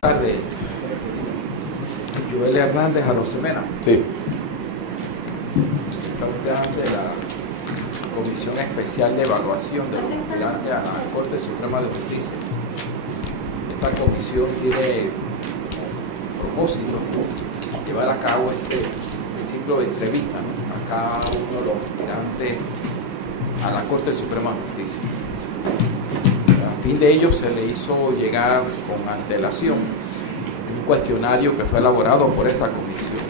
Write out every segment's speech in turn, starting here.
De Joel Hernández Arosemena. Sí. Está usted ante la Comisión Especial de Evaluación de los aspirantes a la Corte Suprema de Justicia. Esta comisión tiene propósito llevar a cabo este ciclo de entrevistas, ¿no?, a cada uno de los aspirantes a la Corte Suprema de Justicia. A fin de ello se le hizo llegar con antelación un cuestionario que fue elaborado por esta comisión,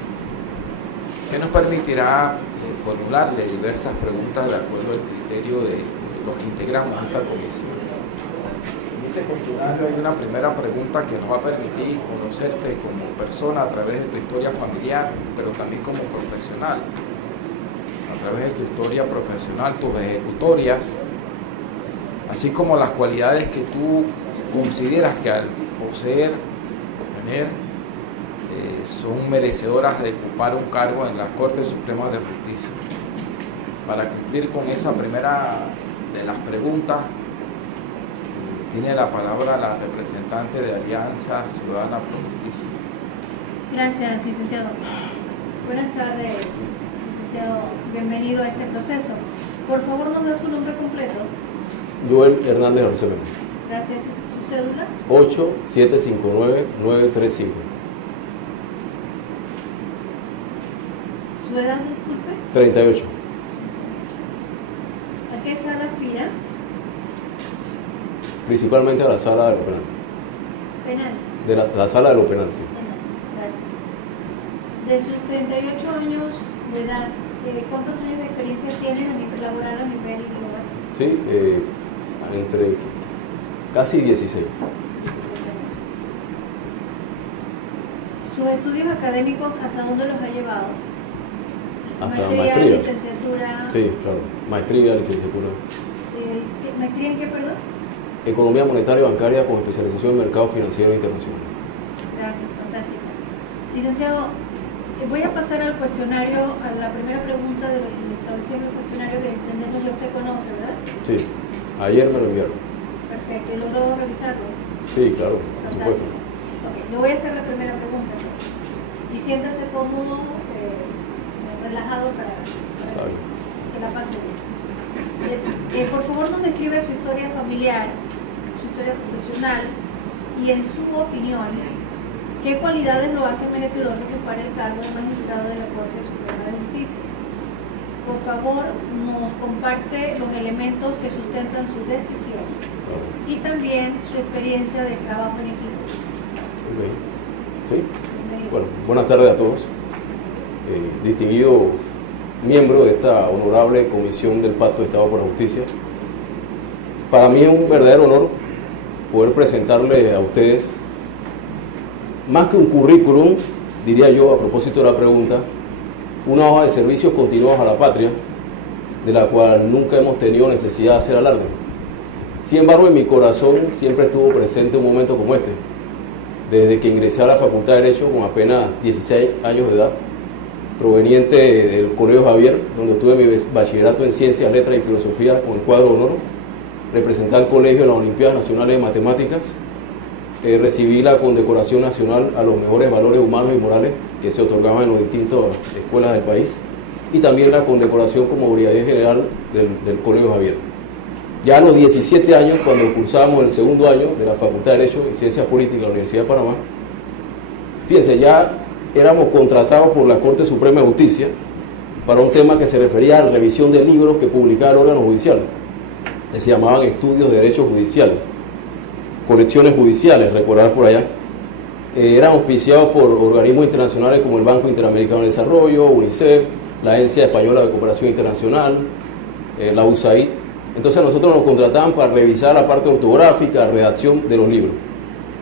que nos permitirá formularle diversas preguntas de acuerdo al criterio de los que integramos esta comisión. En ese cuestionario hay una primera pregunta que nos va a permitir conocerte como persona a través de tu historia familiar, pero también como profesional, a través de tu historia profesional, tus ejecutorias, así como las cualidades que tú consideras que al poseer o tener son merecedoras de ocupar un cargo en la Corte Suprema de Justicia. Para cumplir con esa primera de las preguntas, tiene la palabra la representante de Alianza Ciudadana por Justicia. Gracias, licenciado. Buenas tardes, licenciado. Bienvenido a este proceso. Por favor, nos da su nombre completo. Joel Hernández Arosemena. Gracias. ¿Su cédula? 8759-935. ¿Su edad, disculpe? 38. ¿A qué sala aspira? Principalmente a la sala de lo penal. Penal. De la sala de lo penal, sí. Penal. Gracias. De sus 38 años de edad, ¿cuántos años de experiencia tienes a nivel laboral, a nivel global? Sí, entre casi 16. ¿Sus estudios académicos hasta dónde los ha llevado? Hasta Maestría, maestría. licenciatura. Sí, claro. Maestría, licenciatura. ¿Maestría en qué, perdón? Economía monetaria y bancaria con especialización en mercado financiero internacional. Gracias, fantástico. Licenciado, voy a pasar al cuestionario, a la primera pregunta de lo que estableció en el cuestionario, que entendemos que usted conoce, ¿verdad? Sí, ayer me lo enviaron. Perfecto, ¿y logró revisarlo? Sí, claro, por supuesto. Ok, le voy a hacer la primera pregunta. Y siéntase cómodo, relajado para que la pase bien. Por favor, nos describe su historia familiar, su historia profesional y, en su opinión, ¿qué cualidades lo hacen merecedor de ocupar el cargo de magistrado de la Corte Suprema de Justicia? Por favor, nos comparte los elementos que sustentan su decisión y también su experiencia de trabajo en equipo. Okay. ¿Sí? Bueno, buenas tardes a todos. Distinguido miembro de esta honorable Comisión del Pacto de Estado por la Justicia. Para mí es un verdadero honor poder presentarle a ustedes, más que un currículum, diría yo, a propósito de la pregunta, una hoja de servicios continuados a la patria, de la cual nunca hemos tenido necesidad de hacer alarde. Sin embargo, en mi corazón siempre estuvo presente un momento como este. Desde que ingresé a la Facultad de Derecho con apenas 16 años de edad, proveniente del Colegio Javier, donde tuve mi bachillerato en Ciencias, Letras y Filosofía con el cuadro de honor, representé al colegio en las Olimpiadas Nacionales de Matemáticas, recibí la condecoración nacional a los mejores valores humanos y morales que se otorgaban en las distintas escuelas del país, y también la condecoración como brigadier general del Colegio Javier. Ya a los 17 años, cuando cursábamos el segundo año de la Facultad de Derecho y Ciencias Políticas de la Universidad de Panamá, fíjense, ya éramos contratados por la Corte Suprema de Justicia para un tema que se refería a la revisión de libros que publicaba el órgano judicial, que se llamaban estudios de derecho judicial, colecciones judiciales, recordar por allá. Eran auspiciados por organismos internacionales como el Banco Interamericano de Desarrollo, UNICEF, la Agencia Española de Cooperación Internacional, la USAID. Entonces nosotros nos contrataban para revisar la parte ortográfica, redacción de los libros.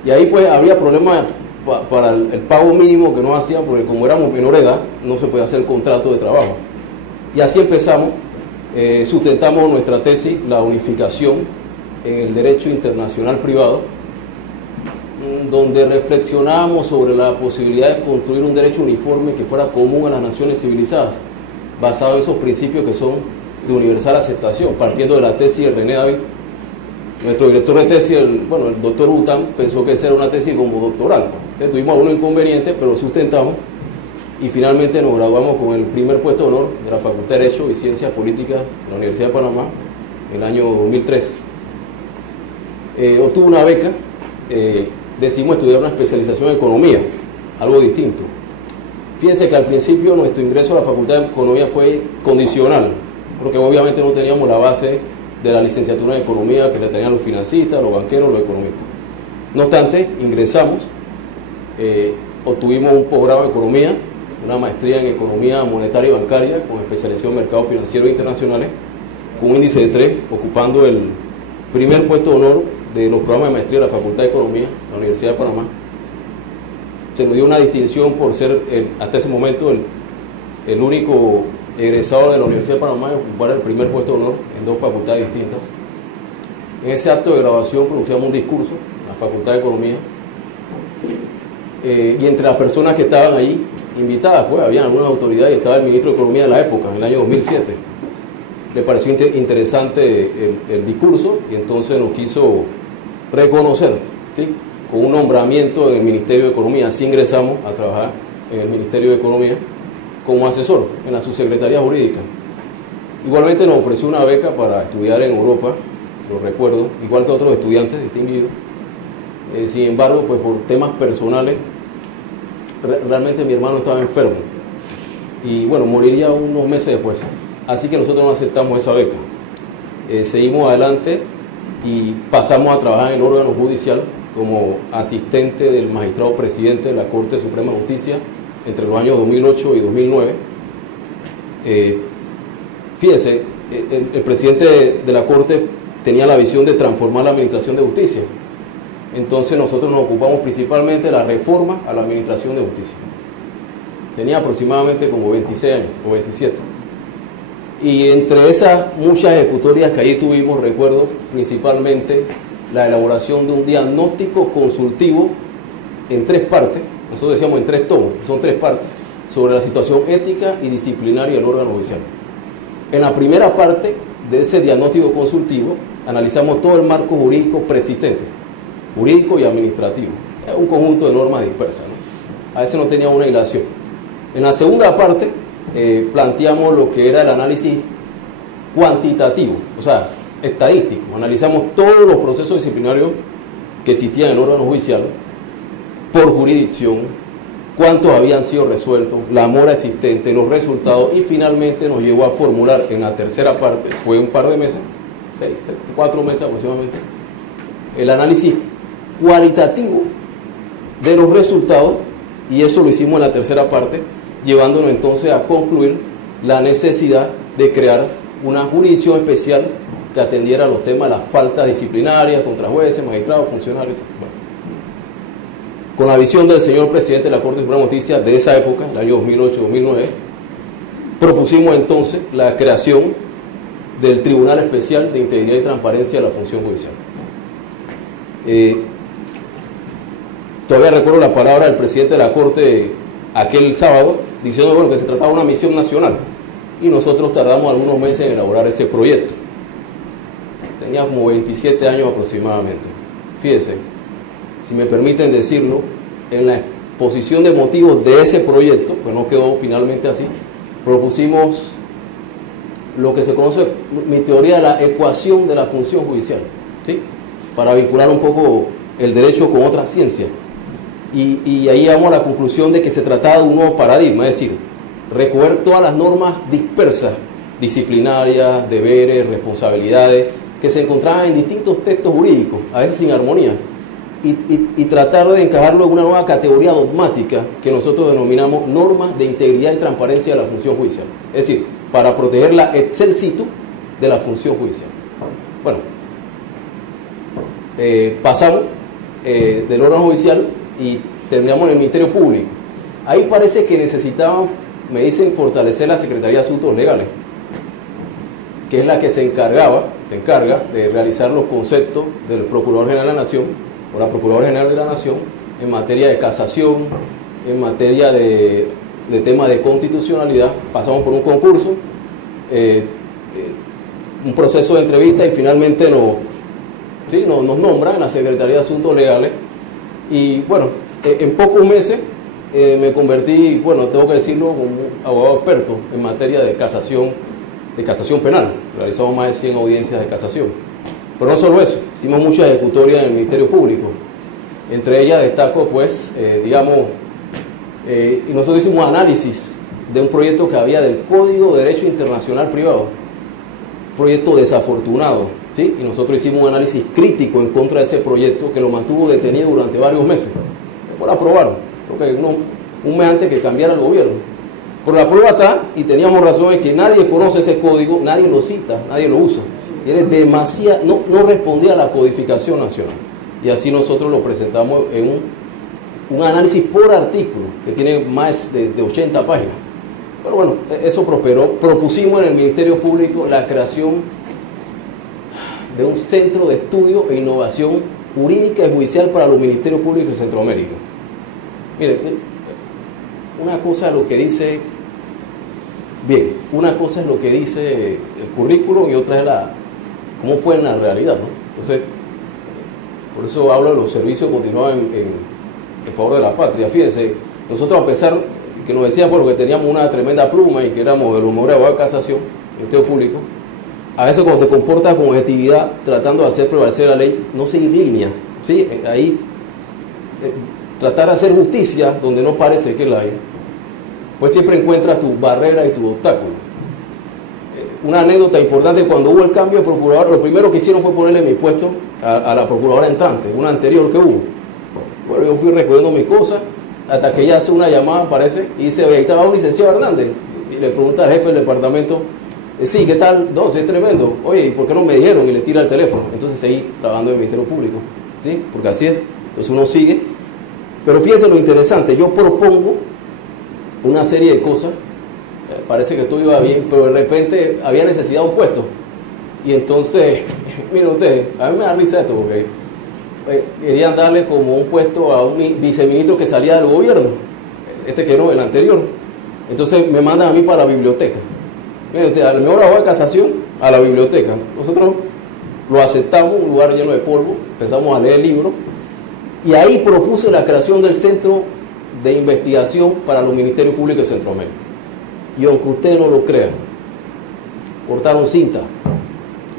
Y ahí pues había problemas para el pago mínimo que nos hacían, porque como éramos menores de edad, no se podía hacer contrato de trabajo. Y así empezamos, sustentamos nuestra tesis, la unificación en el derecho internacional privado, donde reflexionábamos sobre la posibilidad de construir un derecho uniforme que fuera común a las naciones civilizadas, basado en esos principios que son de universal aceptación, partiendo de la tesis de René David, nuestro director de tesis, el doctor Bután, pensó que esa era una tesis como doctoral. Entonces tuvimos algunos inconvenientes, pero sustentamos y finalmente nos graduamos con el primer puesto de honor de la Facultad de Derecho y Ciencias Políticas de la Universidad de Panamá en el año 2013. Obtuve una beca, decidimos estudiar una especialización en Economía, algo distinto. Fíjense que al principio nuestro ingreso a la Facultad de Economía fue condicional, porque obviamente no teníamos la base de la licenciatura en Economía que le tenían los financistas, los banqueros, los economistas. No obstante, ingresamos, obtuvimos un posgrado en Economía, una maestría en Economía Monetaria y Bancaria con especialización en mercados financieros internacionales, con un índice de 3, ocupando el primer puesto de honor de los programas de maestría de la Facultad de Economía de la Universidad de Panamá. Se nos dio una distinción por ser, hasta ese momento, el único egresado de la Universidad de Panamá y ocupar el primer puesto de honor en 2 facultades distintas. En ese acto de graduación pronunciamos un discurso en la Facultad de Economía, y entre las personas que estaban ahí invitadas, pues había algunas autoridades, y estaba el ministro de Economía de la época, en el año 2007. Le pareció interesante el discurso y entonces nos quiso reconocer, ¿sí?, con un nombramiento en el Ministerio de Economía. Así ingresamos a trabajar en el Ministerio de Economía como asesor en la subsecretaría jurídica. Igualmente nos ofreció una beca para estudiar en Europa, lo recuerdo, igual que otros estudiantes distinguidos. Sin embargo, pues por temas personales, realmente mi hermano estaba enfermo y bueno, moriría unos meses después. Así que nosotros no aceptamos esa beca. Seguimos adelante y pasamos a trabajar en el órgano judicial como asistente del magistrado presidente de la Corte Suprema de Justicia entre los años 2008 y 2009. Fíjese, el presidente de la Corte tenía la visión de transformar la administración de justicia. Entonces nosotros nos ocupamos principalmente de la reforma a la administración de justicia. Tenía aproximadamente como 26 años o 27. Y entre esas muchas ejecutorias que allí tuvimos, recuerdo principalmente la elaboración de un diagnóstico consultivo en 3 partes, nosotros decíamos en 3 tomos, son 3 partes, sobre la situación ética y disciplinaria del órgano judicial. En la primera parte de ese diagnóstico consultivo analizamos todo el marco jurídico preexistente, jurídico y administrativo. Es un conjunto de normas dispersas, ¿no? A veces no tenía una hilación. En la segunda parte planteamos lo que era el análisis cuantitativo, o sea, estadístico. Analizamos todos los procesos disciplinarios que existían en el órgano judicial por jurisdicción, cuántos habían sido resueltos, la mora existente, los resultados, y finalmente nos llevó a formular en la tercera parte, fue un par de meses, 4 meses aproximadamente, el análisis cualitativo de los resultados, y eso lo hicimos en la tercera parte, llevándonos entonces a concluir la necesidad de crear una jurisdicción especial que atendiera los temas de las faltas disciplinarias contra jueces, magistrados, funcionarios. Bueno, con la visión del señor presidente de la Corte Suprema de Justicia de esa época, el año 2008-2009, propusimos entonces la creación del Tribunal Especial de Integridad y Transparencia de la Función Judicial. Todavía recuerdo la palabra del presidente de la Corte aquel sábado, diciendo bueno, que se trataba de una misión nacional, y nosotros tardamos algunos meses en elaborar ese proyecto. Tenía como 27 años aproximadamente. Fíjense, si me permiten decirlo, en la exposición de motivos de ese proyecto, pues no quedó finalmente así, propusimos lo que se conoce, mi teoría de la ecuación de la función judicial, ¿sí?, para vincular un poco el derecho con otra ciencia. Y ahí llegamos a la conclusión de que se trataba de un nuevo paradigma, es decir, recoger todas las normas dispersas, disciplinarias, deberes, responsabilidades, que se encontraban en distintos textos jurídicos, a veces sin armonía, y tratar de encajarlo en una nueva categoría dogmática que nosotros denominamos normas de integridad y transparencia de la función judicial. Es decir, para proteger la excelsitud de la función judicial. Bueno, pasamos del órgano judicial y terminamos en el Ministerio Público. Ahí parece que necesitaban, me dicen, fortalecer la Secretaría de Asuntos Legales, que es la que se encarga de realizar los conceptos del Procurador General de la Nación o la Procuradora General de la Nación en materia de casación, en materia de temas de constitucionalidad. Pasamos por un concurso, un proceso de entrevista y finalmente ¿sí? Nos nombran en la Secretaría de Asuntos Legales y bueno, en pocos meses me convertí, bueno, tengo que decirlo, como un abogado experto en materia de casación penal. Realizamos más de 100 audiencias de casación. Pero no solo eso, hicimos muchas ejecutorias en el Ministerio Público. Entre ellas destaco, pues, y nosotros hicimos análisis de un proyecto que había del Código de Derecho Internacional Privado, proyecto desafortunado, ¿sí? Y nosotros hicimos un análisis crítico en contra de ese proyecto que lo mantuvo detenido durante varios meses. Después lo aprobaron, creo que un mes antes que cambiara el gobierno. Pero la prueba está, y teníamos razón, en que nadie conoce ese código, nadie lo cita, nadie lo usa. No respondía a la codificación nacional. Y así nosotros lo presentamos en un análisis por artículo, que tiene más de 80 páginas. Pero bueno, eso prosperó. Propusimos en el Ministerio Público la creación de un centro de estudio e innovación jurídica y judicial para los ministerios públicos de Centroamérica. Mire, una cosa es lo que dice, una cosa es lo que dice el currículum y otra es cómo fue en la realidad, ¿no? Entonces, por eso hablo de los servicios continuados en favor de la patria. Fíjense, nosotros, a pesar que nos decían que teníamos una tremenda pluma y que éramos de los mejores abogados de casación, Ministerio Público, a veces cuando te comportas con objetividad, tratando de hacer prevalecer la ley, no seguir línea, ¿sí? Ahí, tratar de hacer justicia donde no parece que la hay, pues siempre encuentras tu barrera y tu obstáculo. Una anécdota importante: cuando hubo el cambio de procurador, lo primero que hicieron fue ponerle mi puesto a la procuradora entrante, una anterior que hubo. Bueno, yo fui recogiendo mis cosas hasta que ella hace una llamada, parece, y dice: oye, ahí estaba un licenciado Hernández. Y le pregunta al jefe del departamento: sí, ¿qué tal? No, sí, es tremendo. Oye, ¿y por qué no me dijeron? Y le tira el teléfono. Entonces seguí trabajando en el Ministerio Público, ¿sí? Porque así es. Entonces uno sigue. Pero fíjense lo interesante: yo propongo una serie de cosas, parece que todo iba bien, pero de repente había necesidad de un puesto. Y entonces, miren ustedes, a mí me da risa esto, porque querían darle como un puesto a un viceministro que salía del gobierno, que no, el anterior. Entonces me mandan a mí para la biblioteca. Miren, al mejor abogado de casación, a la biblioteca. Nosotros lo aceptamos, un lugar lleno de polvo, empezamos a leer libros, y ahí propuse la creación del Centro de Investigación para los Ministerios Públicos de Centroamérica. Y aunque ustedes no lo crean, cortaron cinta,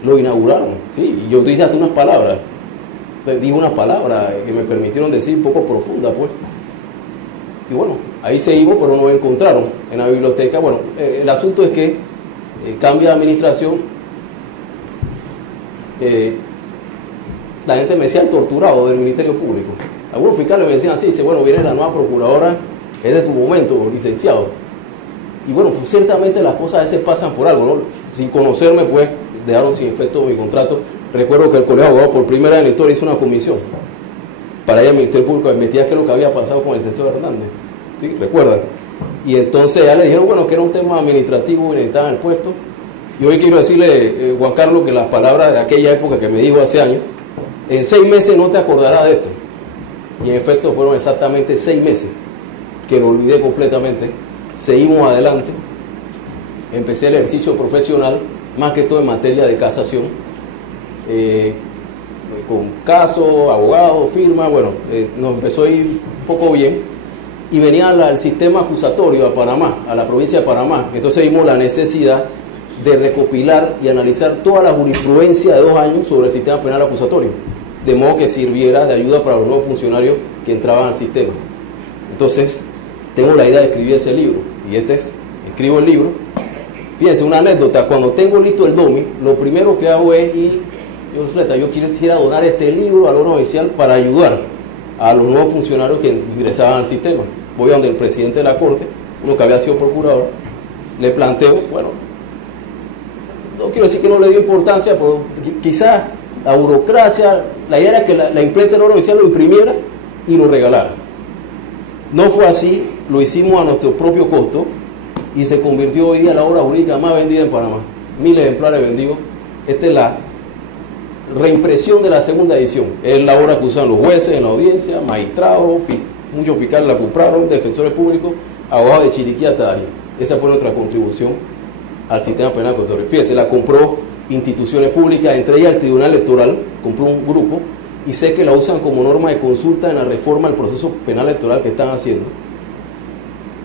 lo inauguraron, ¿sí? Y yo dije hasta unas palabras, digo unas palabras que me permitieron decir un poco profunda, pues. Y bueno, ahí seguimos, pero no me encontraron en la biblioteca. Bueno, el asunto es que cambia de administración. La gente me decía el torturado del Ministerio Público. Algunos fiscales me decían así, dice: bueno, viene la nueva procuradora, es de tu momento, licenciado. Y bueno, pues ciertamente las cosas a veces pasan por algo, ¿no? Sin conocerme, pues, dejaron sin efecto mi contrato. Recuerdo que el Colegio de Abogados, por primera vez en la historia, hizo una comisión para ir al Ministerio Público a investigar qué es lo que había pasado con el licenciado Hernández, ¿sí? ¿Recuerdan? Y entonces ya le dijeron, bueno, que era un tema administrativo y necesitaban el puesto. Y hoy quiero decirle, Juan Carlos, que las palabras de aquella época que me dijo hace años: en 6 meses no te acordarás de esto. Y en efecto fueron exactamente 6 meses que lo olvidé completamente. Seguimos adelante. Empecé el ejercicio profesional, más que todo en materia de casación, con casos, abogados, firmas. Bueno, nos empezó a ir un poco bien. Y venía el sistema acusatorio a Panamá, a la provincia de Panamá. Entonces vimos la necesidad de recopilar y analizar toda la jurisprudencia de 2 años sobre el sistema penal acusatorio, de modo que sirviera de ayuda para los nuevos funcionarios que entraban al sistema. Entonces, tengo la idea de escribir ese libro, y escribo el libro. Fíjense, una anécdota: cuando tengo listo el DOMI, lo primero que hago es yo quisiera donar este libro al órgano oficial para ayudar a los nuevos funcionarios que ingresaban al sistema. Voy a donde el presidente de la Corte, uno que había sido procurador, le planteo, bueno, no quiero decir que no le dio importancia, pero quizás la burocracia, la idea era que la imprenta del órgano oficial lo imprimiera y lo regalara. No fue así, lo hicimos a nuestro propio costo y se convirtió hoy día en la obra jurídica más vendida en Panamá. 1000 ejemplares vendidos. Esta es la reimpresión de la segunda edición. Es la obra que usan los jueces en la audiencia, magistrados, muchos fiscales la compraron, defensores públicos, abogados de Chiriquí hasta Darién. Esa fue nuestra contribución al sistema penal acusatorio. Fíjense, la compró instituciones públicas, entre ellas el Tribunal Electoral, compró un grupo y sé que la usan como norma de consulta en la reforma del proceso penal electoral que están haciendo.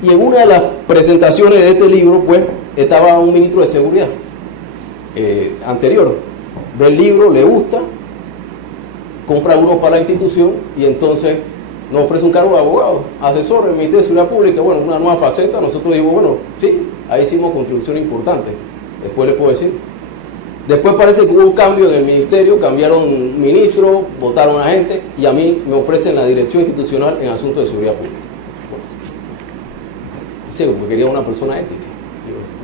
Y en una de las presentaciones de este libro, pues, estaba un ministro de Seguridad anterior. Ve el libro, le gusta, compra uno para la institución y entonces nos ofrece un cargo de abogado, asesor del Ministerio de Seguridad Pública. Bueno, una nueva faceta. Nosotros dijimos, bueno, sí, ahí hicimos contribución importante. Después le puedo decir. Después parece que hubo un cambio en el ministerio, cambiaron ministro, votaron a gente y a mí me ofrecen la dirección institucional en asuntos de seguridad pública. Dice, porque quería una persona ética.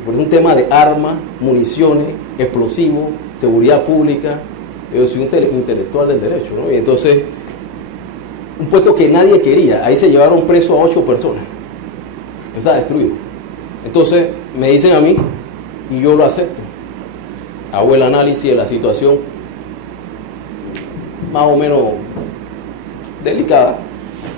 Porque es un tema de armas, municiones, explosivos, seguridad pública. Yo soy un intelectual del derecho, ¿no? Y entonces, un puesto que nadie quería. Ahí se llevaron preso a 8 personas. Está destruido. Entonces, me dicen a mí y yo lo acepto. Hago el análisis de la situación más o menos delicada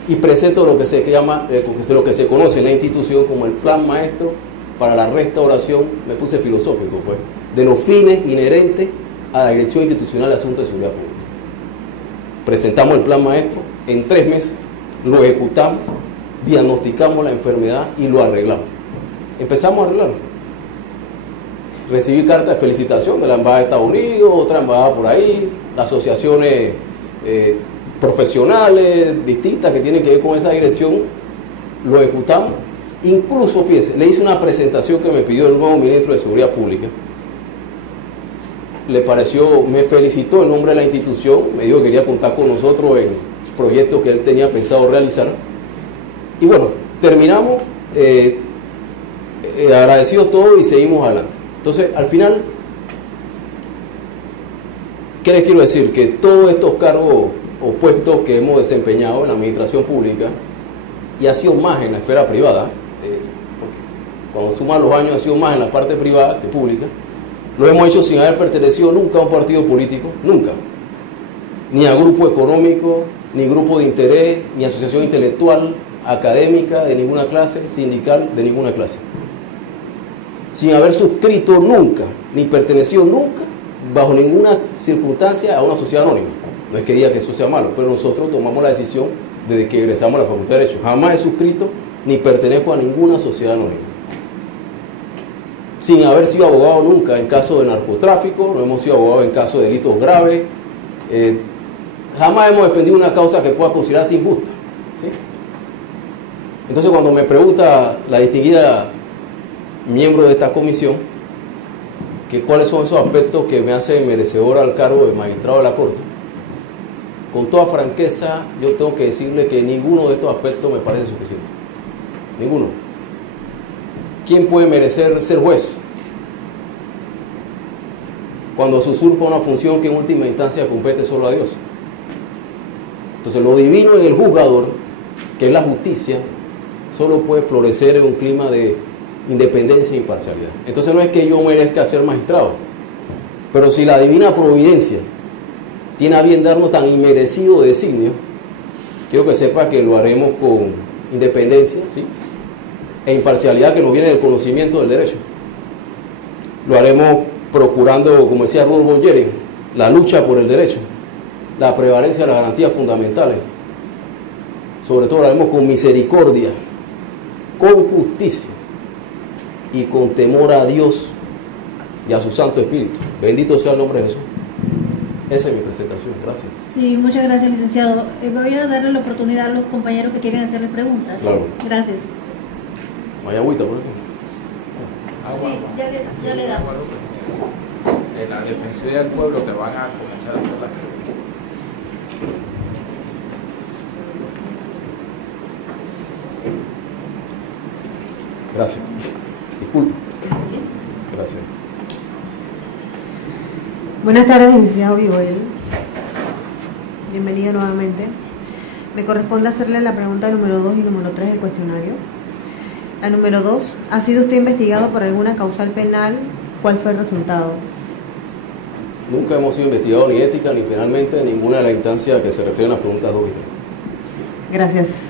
y presento lo que se llama, lo que se conoce en la institución como el plan maestro para la restauración, me puse filosófico, pues, de los fines inherentes a la Dirección Institucional de Asuntos de Seguridad Pública. Presentamos el plan maestro, en 3 meses lo ejecutamos, diagnosticamos la enfermedad y lo arreglamos. Empezamos a arreglarlo. Recibí cartas de felicitación de la Embajada de Estados Unidos, otra embajada por ahí, asociaciones profesionales distintas que tienen que ver con esa dirección, lo ejecutamos. Incluso, fíjense, le hice una presentación que me pidió el nuevo ministro de Seguridad Pública. Le pareció, me felicitó en nombre de la institución, me dijo que quería contar con nosotros en proyectos que él tenía pensado realizar. Y bueno, terminamos, agradecidos todos y seguimos adelante. Entonces, al final, ¿qué les quiero decir? Que todos estos cargos o puestos que hemos desempeñado en la administración pública, y ha sido más en la esfera privada, porque cuando suman los años ha sido más en la parte privada que pública, lo hemos hecho sin haber pertenecido nunca a un partido político, nunca, ni a grupo económico, ni grupo de interés, ni asociación intelectual, académica de ninguna clase, sindical de ninguna clase. Sin haber suscrito nunca, ni pertenecido nunca, bajo ninguna circunstancia, a una sociedad anónima. No es que diga que eso sea malo, pero nosotros tomamos la decisión desde que egresamos a la Facultad de Derecho. Jamás he suscrito ni pertenezco a ninguna sociedad anónima. Sin haber sido abogado nunca en caso de narcotráfico, no hemos sido abogados en caso de delitos graves. Jamás hemos defendido una causa que pueda considerarse injusta, ¿sí? Entonces, cuando me pregunta la distinguida miembro de esta comisión que cuáles son esos aspectos que me hacen merecedor al cargo de magistrado de la Corte, con toda franqueza yo tengo que decirle que ninguno de estos aspectos me parece suficiente. Ninguno. ¿Quién puede merecer ser juez cuando se usurpa una función que en última instancia compete solo a Dios? Entonces, lo divino en el juzgador, que es la justicia, solo puede florecer en un clima de independencia e imparcialidad. Entonces, no es que yo merezca ser magistrado, pero si la divina providencia tiene a bien darnos tan inmerecido designio, quiero que sepa que lo haremos con independencia, ¿sí?, e imparcialidad que nos viene del conocimiento del derecho. Lo haremos procurando, como decía Rudolf von Jhering, la lucha por el derecho, la prevalencia de las garantías fundamentales. Sobre todo lo haremos con misericordia, con justicia y con temor a Dios y a su Santo Espíritu. Bendito sea el nombre de Jesús. Esa es mi presentación. Gracias. Sí, muchas gracias, licenciado. Voy a darle la oportunidad a los compañeros que quieren hacerle preguntas. Claro. Gracias. ¿Hay agüita por aquí? Sí, ya le damos. En la Defensoría del Pueblo te van a comenzar a hacer las preguntas. Gracias. Disculpe. Gracias. Buenas tardes, licenciado Joel. Bienvenido nuevamente. Me corresponde hacerle la pregunta número 2 y número 3 del cuestionario. La número 2, ¿ha sido usted investigado por alguna causal penal? ¿Cuál fue el resultado? Nunca hemos sido investigados ni ética ni penalmente en ninguna de las instancias que se refieren a las preguntas 2 y 3. Gracias.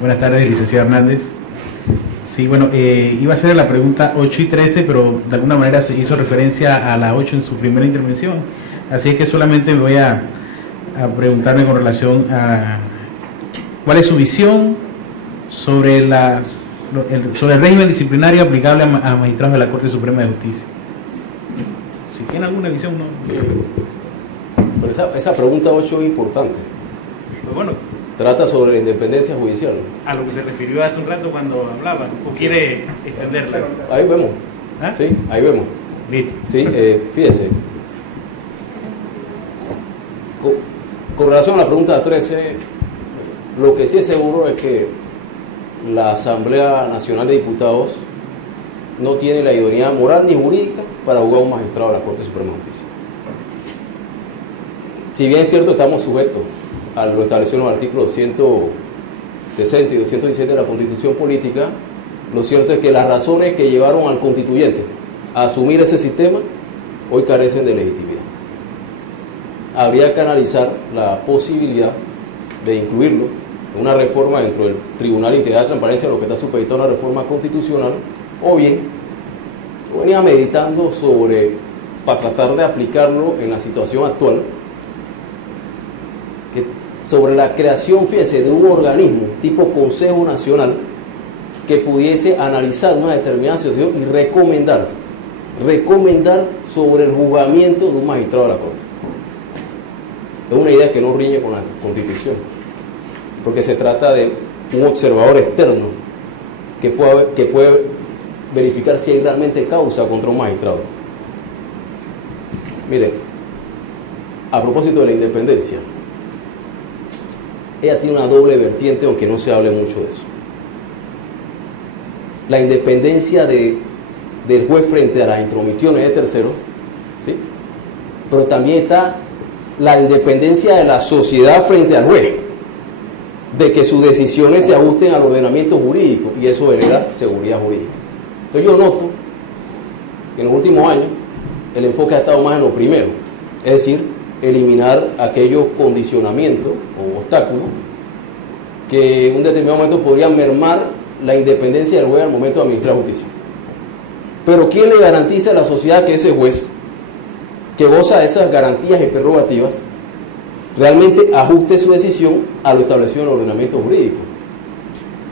Buenas tardes, licenciado Hernández. Sí, bueno, iba a hacer la pregunta 8 y 13, pero de alguna manera se hizo referencia a la 8 en su primera intervención. Así es que solamente me voy a preguntarme con relación a cuál es su visión sobre sobre el régimen disciplinario aplicable a magistrados de la Corte Suprema de Justicia. Si tiene alguna visión, ¿no? Pero esa pregunta 8 es importante. Pues bueno, Trata sobre la independencia judicial. a lo que se refirió hace un rato cuando hablaba, ¿o quiere extenderla? Ahí vemos. ¿Ah? Sí, ahí vemos. Listo. Sí, fíjese. Con relación a la pregunta 13, lo que sí es seguro es que la Asamblea Nacional de Diputados no tiene la idoneidad moral ni jurídica para jugar a un magistrado de la Corte Suprema de Justicia. Si bien es cierto, estamos sujetos a lo establecido en los artículos 160 y 217 de la Constitución Política, lo cierto es que las razones que llevaron al constituyente a asumir ese sistema hoy carecen de legitimidad. Habría que analizar la posibilidad de incluirlo en una reforma dentro del Tribunal Integral de Transparencia, lo que está supeditado a una reforma constitucional, o bien yo venía meditando para tratar de aplicarlo en la situación actual, sobre la creación, fíjense, de un organismo tipo Consejo Nacional que pudiese analizar una determinada situación y recomendar sobre el juzgamiento de un magistrado de la Corte. Es una idea que no riñe con la Constitución, porque se trata de un observador externo que puede verificar si hay realmente causa contra un magistrado. Mire, a propósito de la independencia, ella tiene una doble vertiente, aunque no se hable mucho de eso. La independencia del juez frente a las intromisiones de terceros, ¿sí? Pero también está la independencia de la sociedad frente al juez, de que sus decisiones se ajusten al ordenamiento jurídico, y eso genera seguridad jurídica. Entonces yo noto que en los últimos años el enfoque ha estado más en lo primero, es decir, eliminar aquellos condicionamientos o obstáculos que en un determinado momento podrían mermar la independencia del juez al momento de administrar justicia. Pero ¿quién le garantiza a la sociedad que ese juez, que goza de esas garantías y prerrogativas, realmente ajuste su decisión a lo establecido en el ordenamiento jurídico?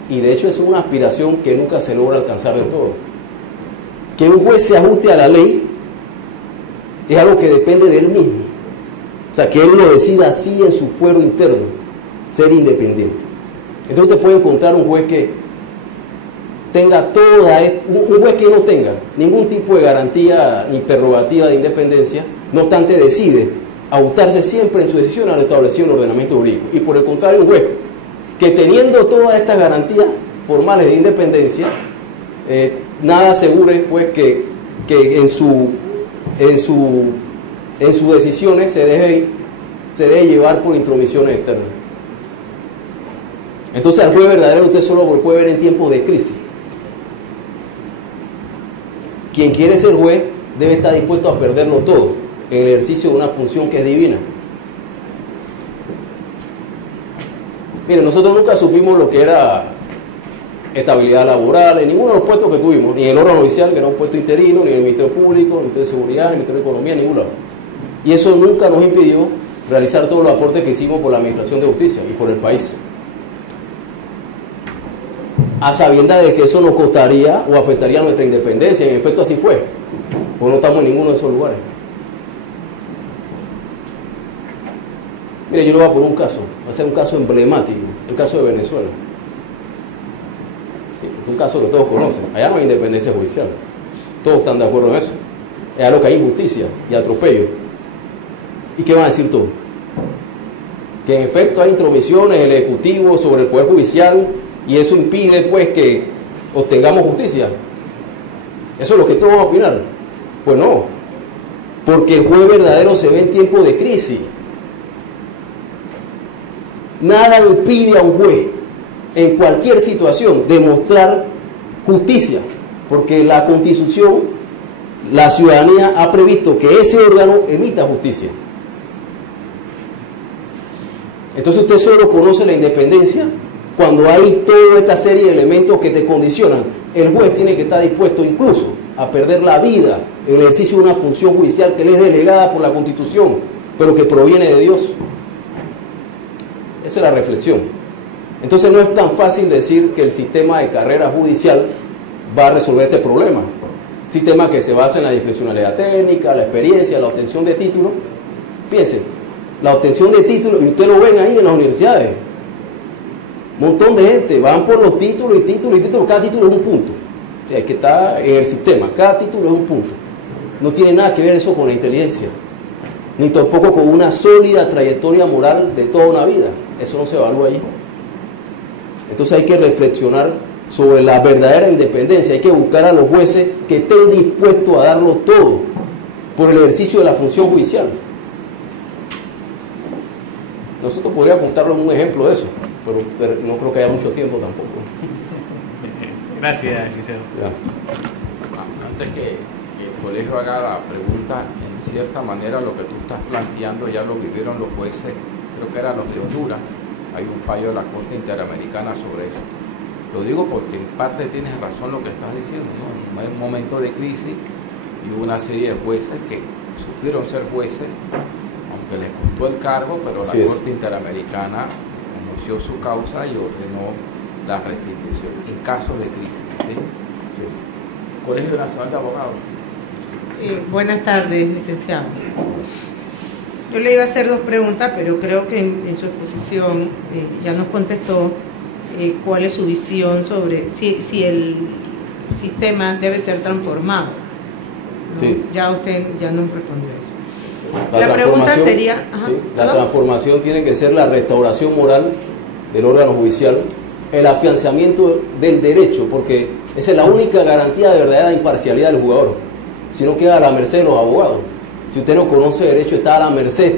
Y de hecho es una aspiración que nunca se logra alcanzar del todo. Que un juez se ajuste a la ley es algo que depende de él mismo. O sea, que él lo decida así en su fuero interno, ser independiente. Entonces usted puede encontrar un juez que tenga un juez que no tenga ningún tipo de garantía ni prerrogativa de independencia, no obstante decide ajustarse siempre en su decisión a lo establecido en el ordenamiento jurídico. Y por el contrario, un juez que teniendo todas estas garantías formales de independencia, nada asegure pues que en sus decisiones se deje llevar por intromisiones externas. Entonces al juez verdadero usted solo lo puede ver en tiempos de crisis. Quien quiere ser juez debe estar dispuesto a perderlo todo en el ejercicio de una función que es divina. Miren, nosotros nunca supimos lo que era estabilidad laboral en ninguno de los puestos que tuvimos, ni en el órgano judicial, que era un puesto interino, ni en el Ministerio Público, ni en el Ministerio de Seguridad, ni en el Ministerio de Economía, en ningún lado. Y eso nunca nos impidió realizar todos los aportes que hicimos por la Administración de Justicia y por el país, a sabiendas de que eso nos costaría o afectaría nuestra independencia. En efecto así fue, porque no estamos en ninguno de esos lugares. Mire, yo le voy a poner un caso, va a ser un caso emblemático, el caso de Venezuela. Sí, es un caso que todos conocen. Allá no hay independencia judicial, todos están de acuerdo en eso. Allá lo que hay injusticia y atropello. ¿Y qué van a decir todos? Que en efecto hay intromisiones del Ejecutivo sobre el Poder Judicial y eso impide pues que obtengamos justicia. Eso es lo que todos van a opinar. Pues no, porque el juez verdadero se ve en tiempos de crisis. Nada impide a un juez en cualquier situación demostrar justicia, porque la Constitución, la ciudadanía ha previsto que ese órgano emita justicia. Entonces usted solo conoce la independencia Cuando hay toda esta serie de elementos que te condicionan, el juez tiene que estar dispuesto incluso a perder la vida en el ejercicio de una función judicial que le es delegada por la Constitución, pero que proviene de Dios. Esa es la reflexión. Entonces no es tan fácil decir que el sistema de carrera judicial va a resolver este problema. Sistema que se basa en la discrecionalidad técnica, la experiencia, la obtención de títulos. Fíjense, la obtención de títulos, y ustedes lo ven ahí en las universidades. Un montón de gente van por los títulos y títulos y títulos. Cada título es un punto. O sea, que está en el sistema. Cada título es un punto. No tiene nada que ver eso con la inteligencia, ni tampoco con una sólida trayectoria moral de toda una vida. Eso no se evalúa allí. Entonces hay que reflexionar sobre la verdadera independencia. Hay que buscar a los jueces que estén dispuestos a darlo todo por el ejercicio de la función judicial. Nosotros podríamos contarles un ejemplo de eso, pero no creo que haya mucho tiempo tampoco. Gracias, licenciado. Antes que el colegio haga la pregunta, en cierta manera lo que tú estás planteando ya lo vivieron los jueces, creo que eran los de Honduras. Hay un fallo de la Corte Interamericana sobre eso. Lo digo porque en parte tienes razón lo que estás diciendo, ¿no? Hay un momento de crisis y hubo una serie de jueces que supieron ser jueces, aunque les costó el cargo, pero la Corte Interamericana conoció su causa y ordenó la restitución en casos de crisis. ¿Sí? Así es. Colegio Nacional de Abogados. Buenas tardes, licenciado. Yo le iba a hacer dos preguntas, pero creo que en su exposición ya nos contestó cuál es su visión sobre si el sistema debe ser transformado, ¿no? Sí. Ya usted ya nos respondió eso. La pregunta sería... Sí, la transformación tiene que ser la restauración moral del órgano judicial, el afianzamiento del derecho, porque esa es la única garantía de verdadera imparcialidad del jugador. Si no, queda a la merced de los abogados. Si usted no conoce derecho, está a la merced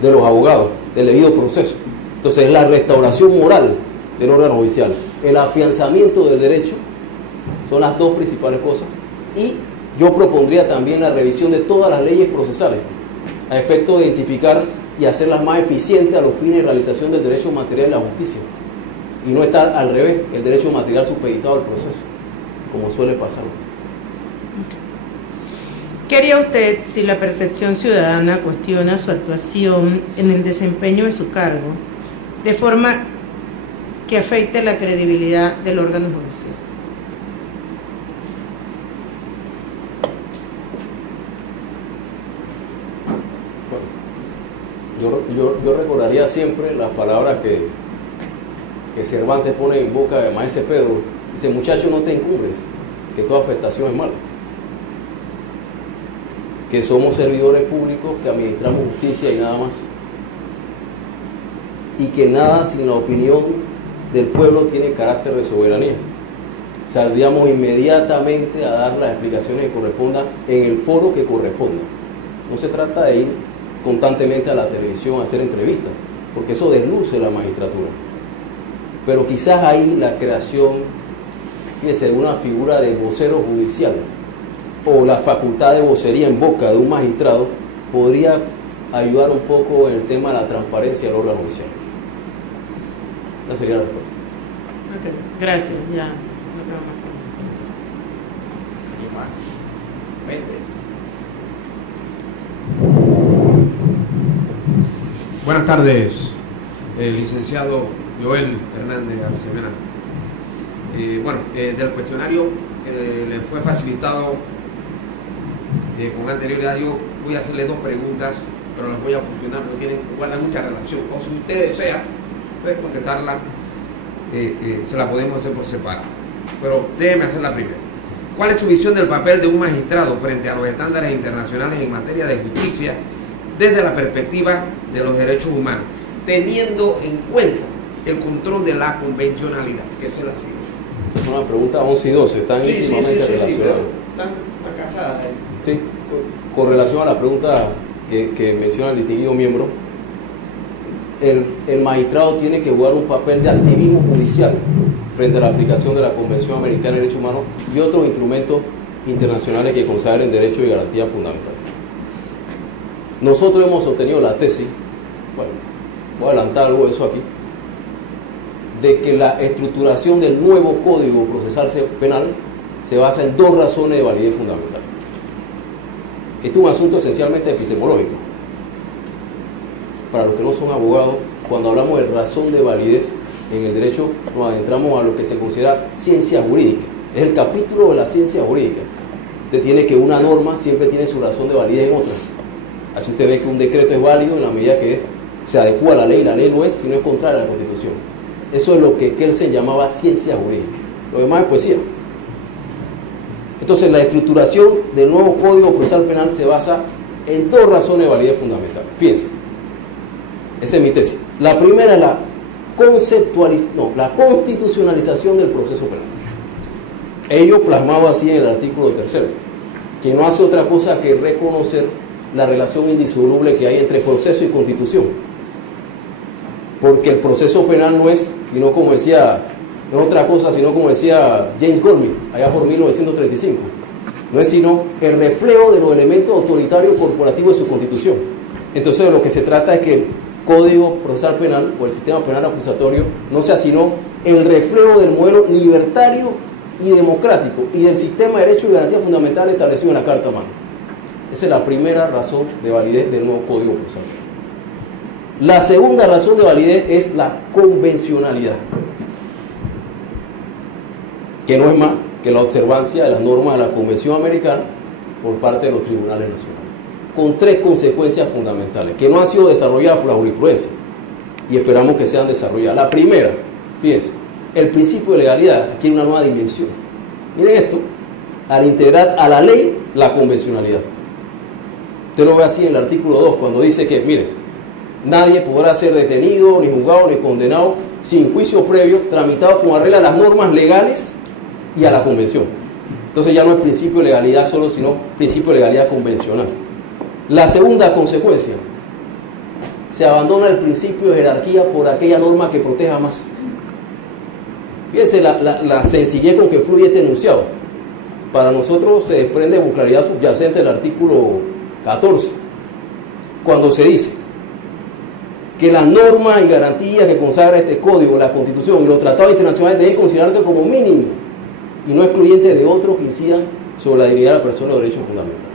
de los abogados, del debido proceso. Entonces, la restauración moral del órgano judicial, el afianzamiento del derecho, son las dos principales cosas. Y yo propondría también la revisión de todas las leyes procesales, a efecto de identificar y hacerlas más eficientes a los fines de realización del derecho material y la justicia. Y no estar al revés, el derecho material supeditado al proceso, como suele pasar. ¿Qué haría usted si la percepción ciudadana cuestiona su actuación en el desempeño de su cargo de forma que afecte la credibilidad del órgano judicial? Bueno, yo recordaría siempre las palabras que Cervantes pone en boca de Maese Pedro. Dice: muchacho, no te encumbres, que toda afectación es mala. Que somos servidores públicos, que administramos justicia y nada más. Y que nada sin la opinión del pueblo tiene carácter de soberanía. Saldríamos inmediatamente a dar las explicaciones que correspondan en el foro que corresponda. No se trata de ir constantemente a la televisión a hacer entrevistas, porque eso desluce la magistratura. Pero quizás ahí la creación, fíjese, de una figura de vocero judicial o la facultad de vocería en boca de un magistrado podría ayudar un poco en el tema de la transparencia del órgano judicial. Esa sería la respuesta. Okay. Gracias, ya no tengo más preguntas. ¿Y más? Buenas tardes, licenciado Joel Hernández Arcemena. Del cuestionario le fue facilitado con anterioridad. Yo voy a hacerle dos preguntas, pero las voy a fusionar, no guardan mucha relación. O si usted desea, puede contestarla, se la podemos hacer por separado. Pero déjeme hacer la primera. ¿Cuál es su visión del papel de un magistrado frente a los estándares internacionales en materia de justicia desde la perspectiva de los derechos humanos, teniendo en cuenta el control de la convencionalidad, que es la siguiente? Es una pregunta 11 y 12, están íntimamente relacionadas. Están casadas. Sí, con relación a la pregunta que menciona el distinguido miembro, el magistrado tiene que jugar un papel de activismo judicial frente a la aplicación de la Convención Americana de Derechos Humanos y otros instrumentos internacionales que consagren derechos y garantías fundamentales. Nosotros hemos obtenido la tesis, bueno, voy a adelantar algo de eso aquí, de que la estructuración del nuevo Código Procesal Penal se basa en dos razones de validez fundamental. Esto es un asunto esencialmente epistemológico. Para los que no son abogados, cuando hablamos de razón de validez en el derecho, nos adentramos a lo que se considera ciencia jurídica. Es el capítulo de la ciencia jurídica. Usted tiene que una norma siempre tiene su razón de validez en otra. Así usted ve que un decreto es válido en la medida que se adecua a la ley lo es si no es contraria a la Constitución. Eso es lo que Kelsen llamaba ciencia jurídica. Lo demás es poesía. Entonces, la estructuración del nuevo Código Procesal Penal se basa en dos razones de validez fundamental. Fíjense, esa es mi tesis. La primera es la constitucionalización del proceso penal. Ello plasmado así en el artículo 3, que no hace otra cosa que reconocer la relación indisoluble que hay entre proceso y constitución. Porque el proceso penal no es, sino como decía, no es otra cosa, sino como decía James Goldman, allá por 1935, no es sino el reflejo de los elementos autoritarios corporativos de su constitución. Entonces, de lo que se trata es que el Código Procesal Penal o el sistema penal acusatorio no sea sino el reflejo del modelo libertario y democrático y del sistema de derechos y garantías fundamentales establecido en la Carta Magna. Esa es la primera razón de validez del nuevo Código Procesal. La segunda razón de validez es la convencionalidad, que no es más que la observancia de las normas de la Convención Americana por parte de los tribunales nacionales, con tres consecuencias fundamentales que no han sido desarrolladas por la jurisprudencia y esperamos que sean desarrolladas. La primera, fíjense, el principio de legalidad adquiere una nueva dimensión. Miren esto, al integrar a la ley la convencionalidad. Usted lo ve así en el artículo 2, cuando dice que, miren, nadie podrá ser detenido, ni juzgado, ni condenado sin juicio previo, tramitado con arreglo a las normas legales y a la convención. Entonces ya no es principio de legalidad solo, sino principio de legalidad convencional. La segunda consecuencia, se abandona el principio de jerarquía por aquella norma que proteja más. Fíjense la sencillez con que fluye este enunciado. Para nosotros se desprende con claridad subyacente el artículo 14, cuando se dice que las normas y garantías que consagra este código, la Constitución y los tratados internacionales deben considerarse como mínimo y no excluyentes de otros que incidan sobre la dignidad de la persona y los derechos fundamentales.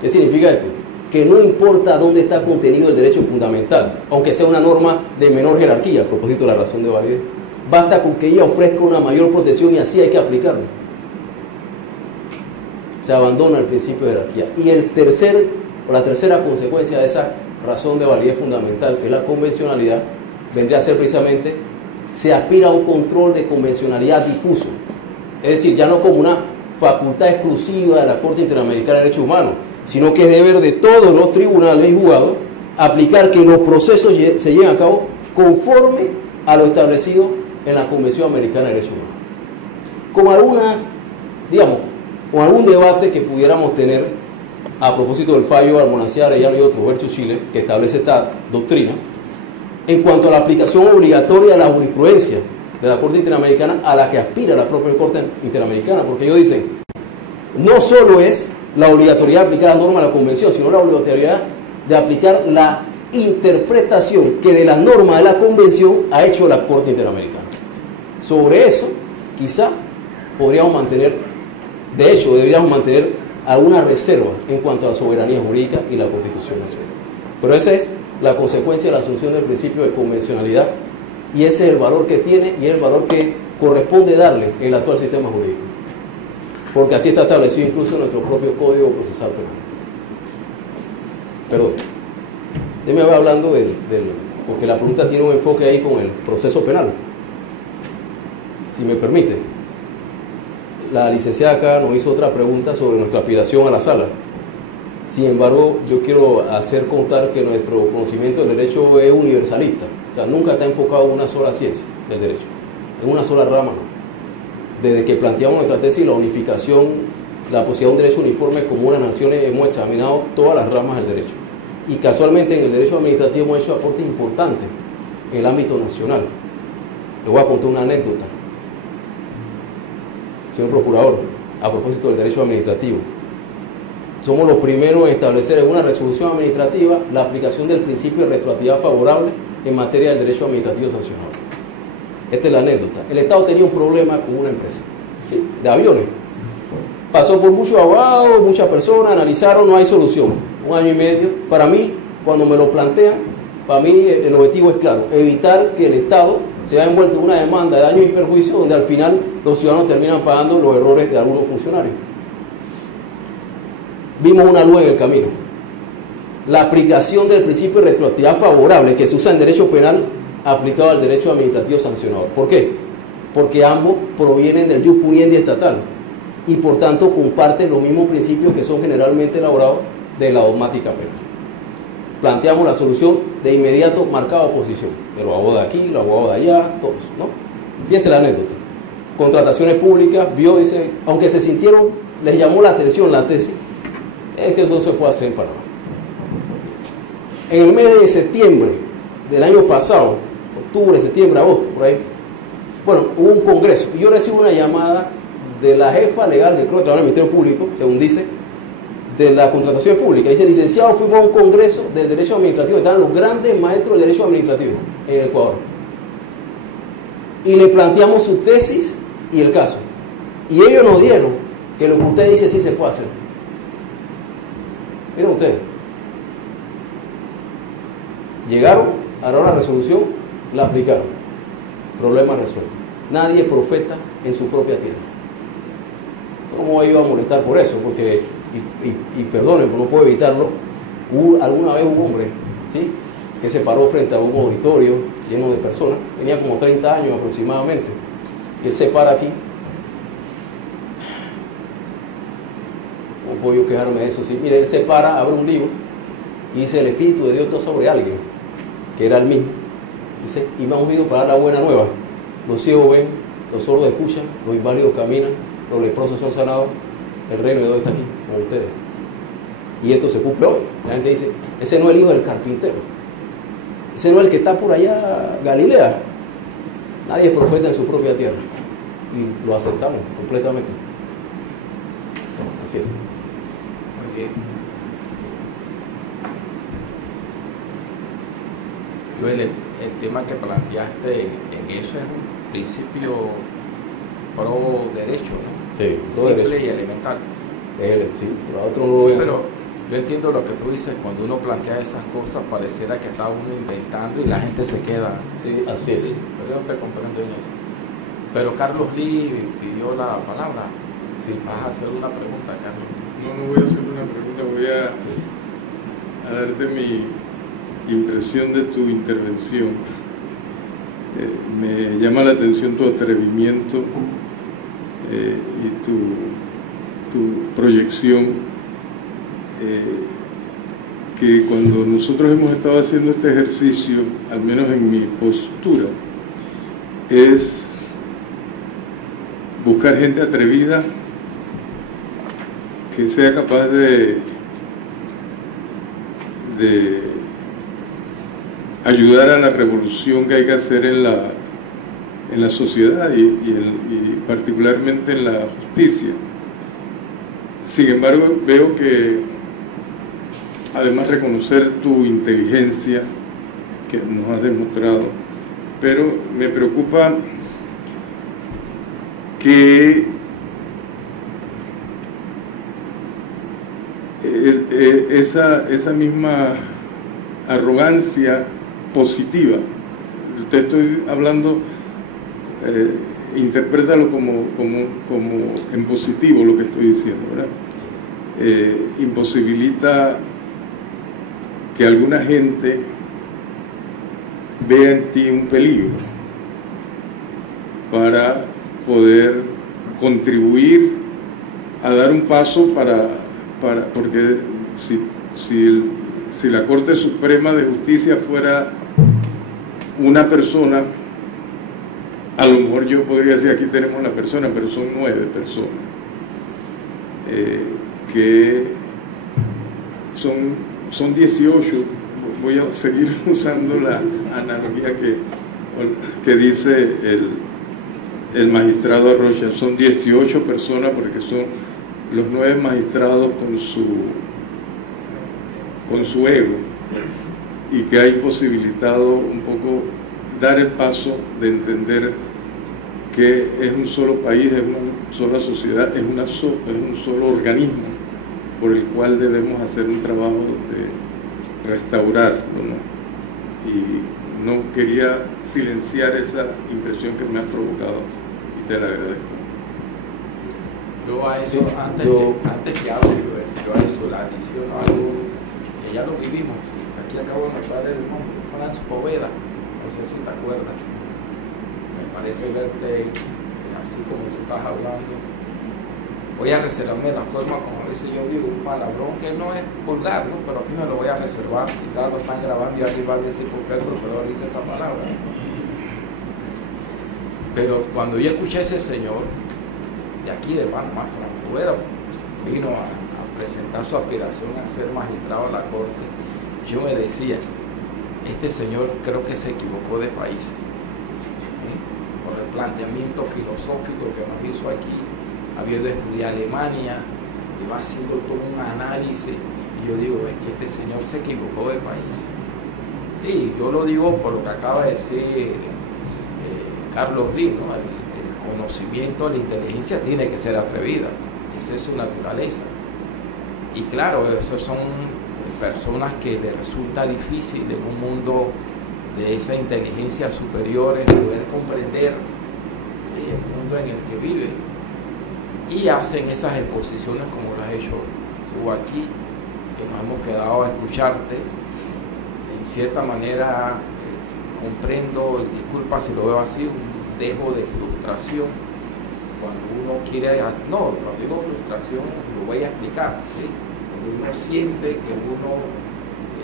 ¿Qué significa esto? Que no importa dónde está contenido el derecho fundamental, aunque sea una norma de menor jerarquía, a propósito de la razón de validez, basta con que ella ofrezca una mayor protección y así hay que aplicarlo. Se abandona el principio de jerarquía. Y la tercera consecuencia de esa razón de validez fundamental, que es la convencionalidad, vendría a ser precisamente, se aspira a un control de convencionalidad difuso. Es decir, ya no como una facultad exclusiva de la Corte Interamericana de Derechos Humanos, sino que es deber de todos los tribunales y juzgados aplicar que los procesos se lleven a cabo conforme a lo establecido en la Convención Americana de Derechos Humanos. Con algún debate que pudiéramos tener a propósito del fallo de Almonacid Arellano y otros versus Chile, que establece esta doctrina, en cuanto a la aplicación obligatoria de la jurisprudencia de la Corte Interamericana a la que aspira la propia Corte Interamericana, porque ellos dicen, no solo es la obligatoriedad de aplicar la norma de la Convención, sino la obligatoriedad de aplicar la interpretación que de la norma de la Convención ha hecho la Corte Interamericana. Sobre eso, quizá podríamos mantener, de hecho, deberíamos mantener alguna reserva en cuanto a la soberanía jurídica y la Constitución nacional. Pero esa es la consecuencia de la asunción del principio de convencionalidad y ese es el valor que tiene y es el valor que corresponde darle en el actual sistema jurídico. Porque así está establecido incluso en nuestro propio Código Procesal Penal. Perdón. Déjeme ver hablando porque la pregunta tiene un enfoque ahí con el proceso penal. Si me permite. La licenciada acá nos hizo otra pregunta sobre nuestra aspiración a la sala. Sin embargo, yo quiero hacer constar que nuestro conocimiento del derecho es universalista. O sea, nunca está enfocado en una sola ciencia del derecho, en una sola rama, ¿no? Desde que planteamos nuestra tesis, la unificación, la posibilidad de un derecho uniforme como unas naciones, hemos examinado todas las ramas del derecho. Y casualmente en el derecho administrativo hemos hecho aportes importantes en el ámbito nacional. Les voy a contar una anécdota. Señor Procurador, a propósito del derecho administrativo. Somos los primeros en establecer en una resolución administrativa la aplicación del principio de retroactividad favorable en materia del derecho administrativo sancionado. Esta es la anécdota. El Estado tenía un problema con una empresa, ¿sí?, de aviones. Pasó por muchos abogados, muchas personas, analizaron, no hay solución. 1 año y medio. Para mí, cuando me lo plantean, para mí el objetivo es claro: evitar que el Estado se vea envuelto en una demanda de daño y perjuicio donde al final los ciudadanos terminan pagando los errores de algunos funcionarios. Vimos una luz en el camino: la aplicación del principio de retroactividad favorable que se usa en derecho penal aplicado al derecho administrativo sancionador. ¿Por qué? Porque ambos provienen del jus puniendi estatal y por tanto comparten los mismos principios que son generalmente elaborados de la dogmática penal. Planteamos la solución de inmediato, marcada oposición de los abogados de aquí, los abogados de allá, todos, ¿no? Fíjense la anécdota: contrataciones públicas, vio, dice, aunque se sintieron, les llamó la atención la tesis, es que eso no se puede hacer en Panamá. En el mes de septiembre del año pasado, octubre, septiembre, agosto, por ahí, bueno, hubo un congreso y yo recibo una llamada de la jefa legal del Código de Trabajo del Ministerio Público, según dice, de la contratación pública. Dice: licenciado, fuimos a un congreso del derecho administrativo, estaban los grandes maestros del derecho administrativo en Ecuador, y le planteamos su tesis y el caso, y ellos nos dieron que lo que usted dice sí se puede hacer. Miren ustedes, llegaron, harán la resolución, la aplicaron, problema resuelto. Nadie es profeta en su propia tierra. ¿Cómo iba a molestar por eso? Porque, y perdonen, no puedo evitarlo, alguna vez un hombre, ¿sí?, que se paró frente a un auditorio lleno de personas, tenía como 30 años aproximadamente, y él se para aquí. No puedo yo quejarme de eso, sí. Mire, él se para, abre un libro y dice: el Espíritu de Dios está sobre alguien, que era el mismo. Dice: y me ha ungido para dar la buena nueva. Los ciegos ven, los sordos escuchan, los inválidos caminan, los leprosos son sanados, el reino de Dios está aquí con ustedes. Y esto se cumple hoy. La gente dice: ese no es el hijo del carpintero, ese no es el que está por allá, Galilea. Nadie es profeta en su propia tierra, y lo aceptamos completamente. Así es. Muy bien. Joel, el tema que planteaste en eso es un principio pro derecho, ¿no? Sí, pro simple derecho y elemental. Sí, por otro no lo voy a hacer. Pero yo entiendo lo que tú dices: cuando uno plantea esas cosas pareciera que está uno inventando y la gente se queda. Sí, así es. Sí, pero yo no te comprendo en eso. Pero Carlos Lee pidió la palabra. Si vas a hacer una pregunta, Carlos. No voy a hacer una pregunta, voy a darte mi impresión de tu intervención. Me llama la atención tu atrevimiento y tu proyección, que cuando nosotros hemos estado haciendo este ejercicio, al menos en mi postura, es buscar gente atrevida que sea capaz de ayudar a la revolución que hay que hacer en la sociedad y particularmente en la justicia. Sin embargo, veo que, además, reconocer tu inteligencia que nos has demostrado, pero me preocupa que esa misma arrogancia positiva, te estoy hablando, interprétalo como en positivo lo que estoy diciendo, ¿verdad? Imposibilita que alguna gente vea en ti un peligro para poder contribuir a dar un paso porque si la Corte Suprema de Justicia fuera una persona, a lo mejor yo podría decir: aquí tenemos una persona, pero son 9 personas, que son 18. Voy a seguir usando la analogía que dice el magistrado Arrocha: son 18 personas porque son los 9 magistrados con su ego, y que ha imposibilitado un poco dar el paso de entender que es un solo país, es una sola sociedad, es un solo organismo por el cual debemos hacer un trabajo de restaurarlo, ¿no? Y no quería silenciar esa impresión que me has provocado y te la agradezco. Yo a eso, Sí, antes que hable, yo a eso la adiciono algo que ya lo vivimos. Aquí acabo de notar el nombre, Franz Poveda, no sé si te acuerdas. Me parece verte así como tú estás hablando. Voy a reservarme la forma como a veces yo digo un palabrón que no es vulgar, ¿no? Pero aquí me lo voy a reservar. Quizás lo están grabando y alguien va a decir por qué el profesor dice esa palabra. Pero cuando yo escuché a ese señor de aquí de Panamá, Franz Poveda, vino a presentar su aspiración a ser magistrado de la Corte, yo me decía, este señor creo que se equivocó de país, por el planteamiento filosófico que nos hizo aquí, habiendo estudiado Alemania, y va haciendo todo un análisis, y yo digo, es que este señor se equivocó de país. Y yo lo digo por lo que acaba de decir Carlos Lee, ¿no? El conocimiento, la inteligencia tiene que ser atrevida, esa es su naturaleza. Y claro, esos son personas que les resulta difícil en un mundo de esa inteligencia superior poder comprender el mundo en el que vive, y hacen esas exposiciones como las has hecho tú aquí, que nos hemos quedado a escucharte. En cierta manera comprendo, disculpa si lo veo así, un dejo de frustración cuando uno quiere, no, cuando digo frustración lo voy a explicar, ¿sí? Cuando uno siente que uno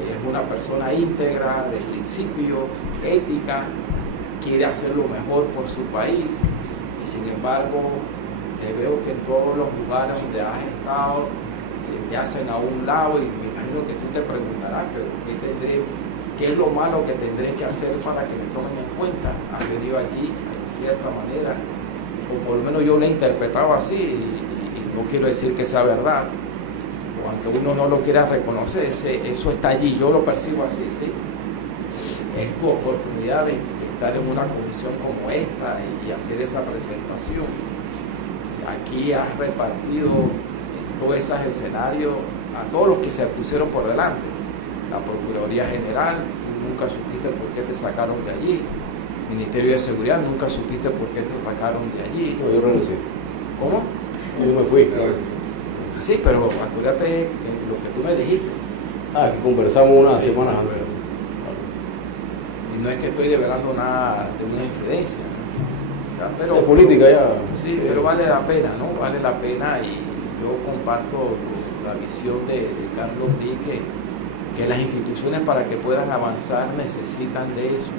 es una persona íntegra, de principios, ética, quiere hacer lo mejor por su país, y sin embargo te veo que en todos los lugares donde has estado te hacen a un lado, y me imagino que tú te preguntarás, pero ¿qué es lo malo que tendré que hacer para que me tomen en cuenta? Has venido aquí de cierta manera, o por lo menos yo lo he interpretado así, y no quiero decir que sea verdad, o aunque uno no lo quiera reconocer, eso está allí, yo lo percibo así, ¿sí? Es tu oportunidad de estar en una comisión como esta y hacer esa presentación. Aquí has repartido en todos esos escenarios a todos los que se pusieron por delante. La Procuraduría General, tú nunca supiste por qué te sacaron de allí. Ministerio de Seguridad, nunca supiste por qué te sacaron de allí. No, yo renuncié. ¿Cómo? Yo me fui. Sí, pero acuérdate lo que tú me dijiste. Ah, que conversamos unas Sí, semanas antes. Y no es que estoy develando nada de una infidencia, ¿no? O sea, pero, de política ya. Sí, pero vale la pena, ¿no? Vale la pena, y yo comparto la visión de Carlos Lee, que las instituciones, para que puedan avanzar, necesitan de eso.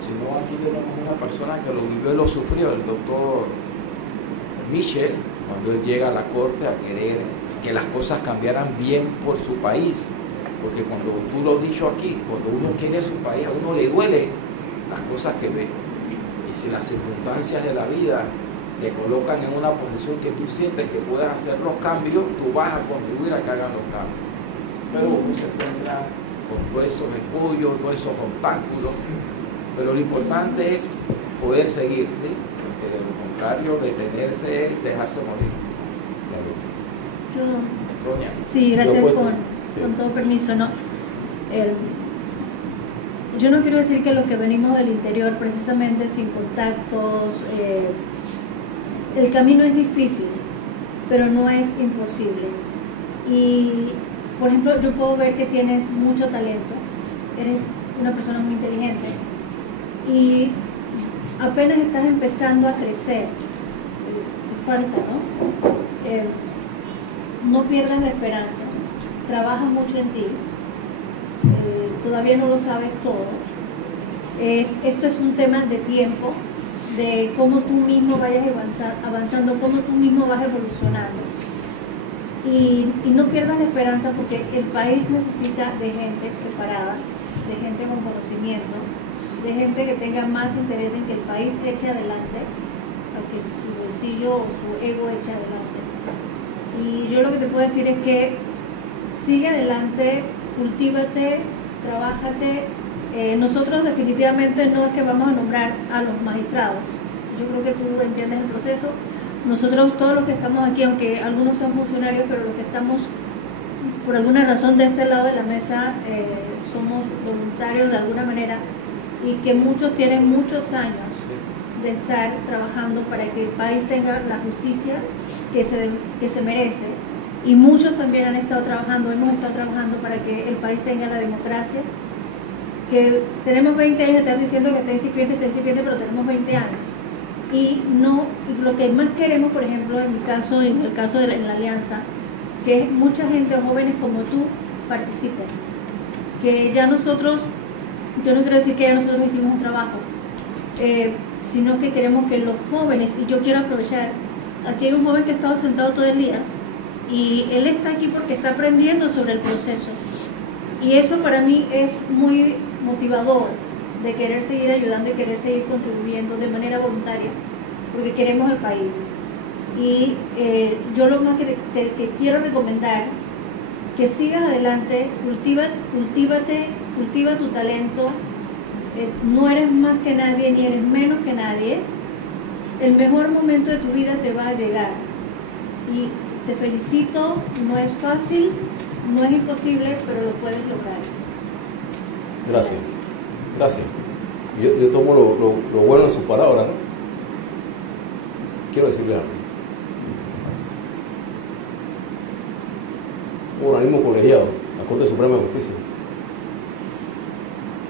Si no, aquí tenemos una persona que lo vivió y lo sufrió, el doctor Michel, cuando él llega a la Corte a querer que las cosas cambiaran bien por su país, porque cuando tú lo has dicho aquí, cuando uno quiere su país, a uno le duele las cosas que ve, y si las circunstancias de la vida te colocan en una posición que tú sientes que puedes hacer los cambios, tú vas a contribuir a que hagan los cambios. Pero uno se encuentra con todos esos escollos, todos esos obstáculos, pero lo importante es poder seguir, ¿sí? Porque de lo contrario, detenerse es dejarse morir. Sonia. Sí, gracias, Yo con todo permiso. No, yo no quiero decir que los que venimos del interior, precisamente sin contactos, el camino es difícil, pero no es imposible. Y, por ejemplo, yo puedo ver que tienes mucho talento, eres una persona muy inteligente, y apenas estás empezando a crecer. Te falta, ¿no? No pierdas la esperanza, trabaja mucho en ti, todavía no lo sabes todo. Esto es un tema de tiempo, de cómo tú mismo vayas avanzando, cómo tú mismo vas evolucionando. Y no pierdas la esperanza, porque el país necesita de gente preparada, de gente con conocimiento, de gente que tenga más interés en que el país eche adelante, a que su bolsillo o su ego eche adelante. Y yo lo que te puedo decir es que sigue adelante, cultívate, trabájate. Nosotros definitivamente no es que vamos a nombrar a los magistrados. Yo creo que tú entiendes el proceso. Nosotros todos los que estamos aquí, aunque algunos son funcionarios, pero los que estamos por alguna razón de este lado de la mesa somos voluntarios de alguna manera, y que muchos tienen muchos años de estar trabajando para que el país tenga la justicia que se merece, y muchos también hemos estado trabajando para que el país tenga la democracia, que tenemos 20 años, están diciendo que está incipiente, pero tenemos 20 años. Y lo que más queremos, por ejemplo, en el caso de la Alianza, que mucha gente, jóvenes como tú, participen. Que ya nosotros, yo no quiero decir que ya nosotros hicimos un trabajo, sino que queremos que los jóvenes, y yo quiero aprovechar, aquí hay un joven que ha estado sentado todo el día, y él está aquí porque está aprendiendo sobre el proceso. Y eso para mí es muy motivador, de querer seguir ayudando y querer seguir contribuyendo de manera voluntaria, porque queremos el país. Y yo lo más que quiero recomendar, que sigas adelante, cultiva tu talento, no eres más que nadie ni eres menos que nadie, el mejor momento de tu vida te va a llegar, y te felicito, no es fácil, no es imposible, pero lo puedes lograr. Gracias, gracias. Yo tomo lo bueno de sus palabras, ¿no? Quiero decirle algo. Un organismo colegiado, la Corte Suprema de Justicia.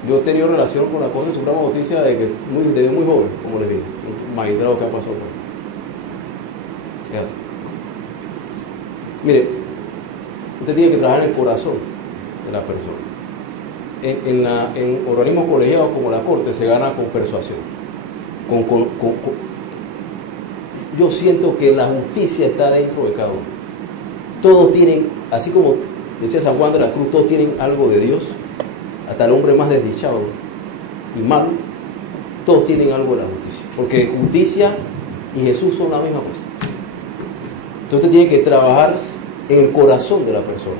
Yo he tenido relación con la Corte Suprema de Justicia desde muy joven, como les dije, un magistrado que ha pasado por ahí. Es así. Mire, usted tiene que trabajar en el corazón de la persona. En organismos colegiados como la Corte se gana con persuasión. Yo siento que la justicia está dentro de cada uno. Todos tienen, así como decía San Juan de la Cruz, todos tienen algo de Dios, hasta el hombre más desdichado y malo, todos tienen algo de la justicia, porque justicia y Jesús son la misma cosa. Entonces usted tiene que trabajar en el corazón de la persona.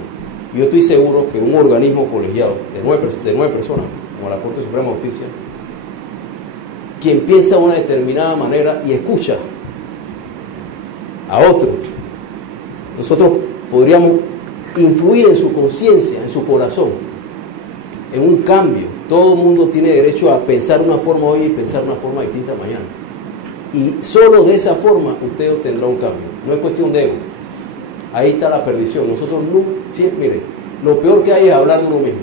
Yo estoy seguro que un organismo colegiado de nueve personas, como la Corte Suprema de Justicia, quien piensa de una determinada manera y escucha a otro, nosotros podríamos influir en su conciencia, en su corazón, en un cambio. Todo el mundo tiene derecho a pensar una forma hoy y pensar una forma distinta mañana. Y solo de esa forma usted obtendrá un cambio. No es cuestión de ego. Ahí está la perdición. Nosotros no, siempre, mire, lo peor que hay es hablar de uno mismo.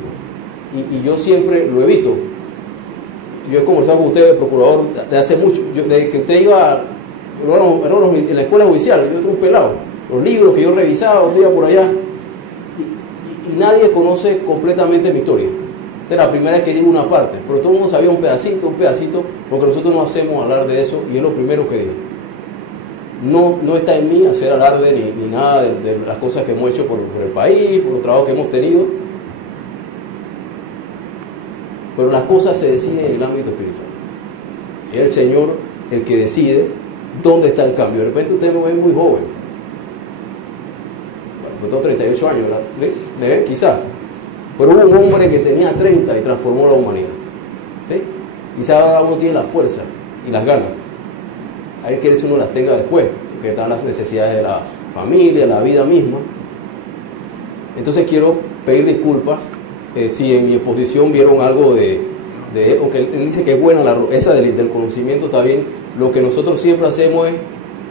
Y yo siempre lo evito. Yo he conversado con usted, el procurador, de hace mucho, desde que usted iba en la escuela judicial, yo tengo un pelado, los libros que yo revisaba, usted iba por allá, y nadie conoce completamente mi historia. Esta es la primera vez que digo una parte, pero todo el mundo sabía un pedacito, porque nosotros no hacemos hablar de eso, y es lo primero que digo. No está en mí hacer alarde ni nada de las cosas que hemos hecho por el país, por los trabajos que hemos tenido, pero las cosas se deciden en el ámbito espiritual. Es el Señor el que decide dónde está el cambio. De repente usted me ve muy joven. Bueno, yo tengo 38 años, ¿me ven? Quizás. Pero hubo un hombre que tenía 30 y transformó la humanidad. ¿Sí? Quizás ahora uno tiene la fuerza y las ganas. Hay que decir uno las tenga después, porque están las necesidades de la familia, la vida misma. Entonces quiero pedir disculpas si en mi exposición vieron algo aunque él dice que es buena esa del conocimiento, está bien. Lo que nosotros siempre hacemos es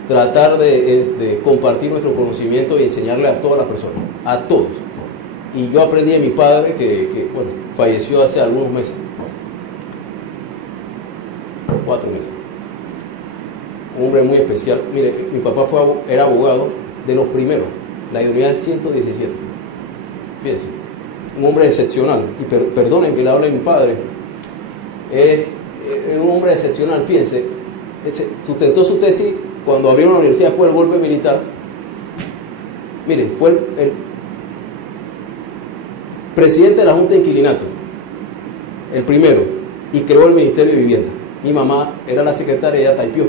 tratar de compartir nuestro conocimiento y enseñarle a todas las personas, a todos. Y yo aprendí de mi padre que falleció hace algunos meses, 4 meses. Un hombre muy especial. Mire, mi papá era abogado de los primeros, la idoneidad 117. Fíjense, un hombre excepcional. Y perdonen que le hable a mi padre. Es un hombre excepcional, fíjense. Sustentó su tesis cuando abrieron la universidad después del golpe militar. Miren, fue el presidente de la Junta de Inquilinato, el primero, y creó el Ministerio de Vivienda. Mi mamá era la secretaria y ella taipió.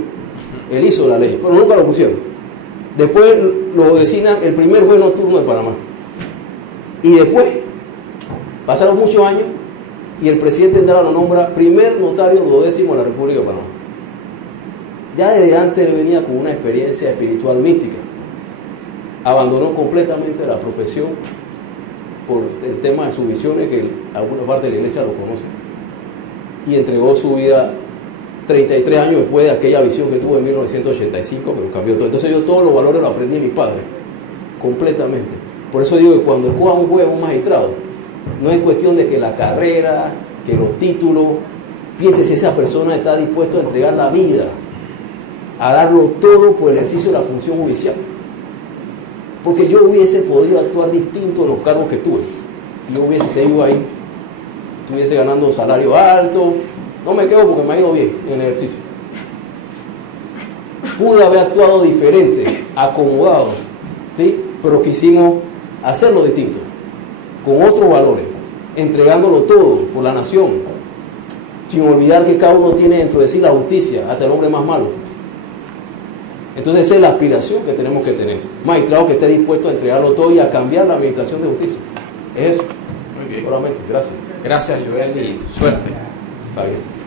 Él hizo la ley, pero nunca lo pusieron. Después lo designan el primer juez nocturno de Panamá. Y después, pasaron muchos años, y el presidente Endara lo nombra primer notario 12º de la República de Panamá. Ya desde antes él venía con una experiencia espiritual mística. Abandonó completamente la profesión por el tema de sus visiones, que alguna parte de la iglesia lo conoce, y entregó su vida 33 años después de aquella visión que tuvo en 1985, que lo cambió todo. Entonces yo todos los valores los aprendí de mi padre, completamente. Por eso digo que cuando escoja un juez, un magistrado, no es cuestión de que la carrera, que los títulos, piense si esa persona está dispuesta a entregar la vida, a darlo todo por el ejercicio de la función judicial. Porque yo hubiese podido actuar distinto en los cargos que tuve. Yo hubiese seguido ahí, estuviese ganando salario alto. No me quedo porque me ha ido bien en el ejercicio. Pude haber actuado diferente, acomodado, ¿sí? Pero quisimos hacerlo distinto, con otros valores, entregándolo todo por la nación, sin olvidar que cada uno tiene dentro de sí la justicia, hasta el hombre más malo. Entonces esa es la aspiración que tenemos que tener. Magistrado que esté dispuesto a entregarlo todo y a cambiar la administración de justicia. Es eso. Muy bien. Solamente. Gracias. Gracias, Joel, y suerte. Está bien.